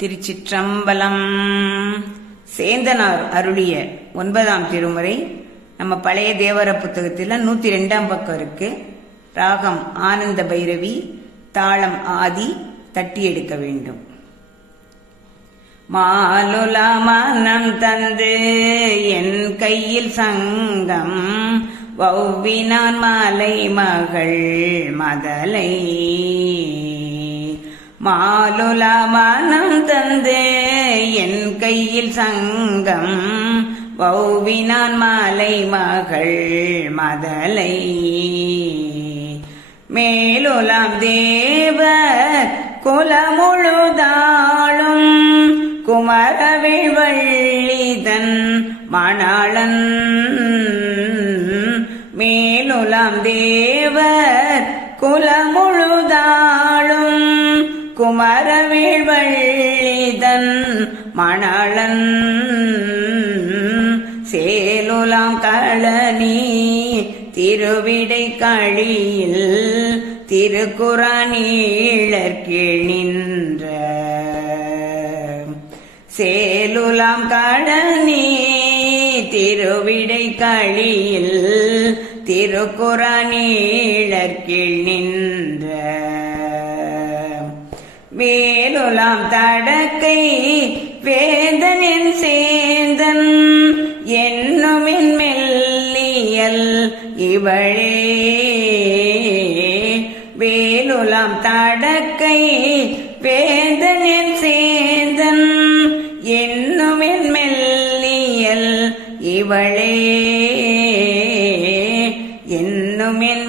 திருச்சிற்றம்பலம். சேந்தனார் அருளிய ஒன்பதாம் திருமுறை. நம்ம பழைய தேவர புத்தகத்தில் நூத்தி ரெண்டாம் பக்கம் இருக்கு. ராகம் ஆனந்த பைரவி தாளம் ஆதி தட்டி எடுக்க வேண்டும். மாலுலா மனம் தந்து என் கையில் சங்கம் வௌவினான் மாலை மகள் மதலை. மாலுலா மனம் தந்து என் கையில் சங்கம். வௌவினான் மாலை மகள் மதலை. மேலுலாம் தேவ குலமுழுதாளும் குமரவிழ்வள்ளிதன் மணாளன். மேலுலாம் தேவர் குலமுழுதாள் குமரவேள் மணலன் சேலுலாம் களனி திருவிடை கழியில் திருக்குறானீழற்கிழின்ற சேலுலாம் களனி திருவிடை கழியில் திருக்குறானீழற் கிழின்ற வேலுலாம் தடக்கை வேதனின் சேந்தன் என்னுமின் மெல்லியல் இவளே. வேலுலாம் தடக்கை வேதனின் சேந்தன் என்னுமின் மெல்லியல் இவளே. என்னுமின்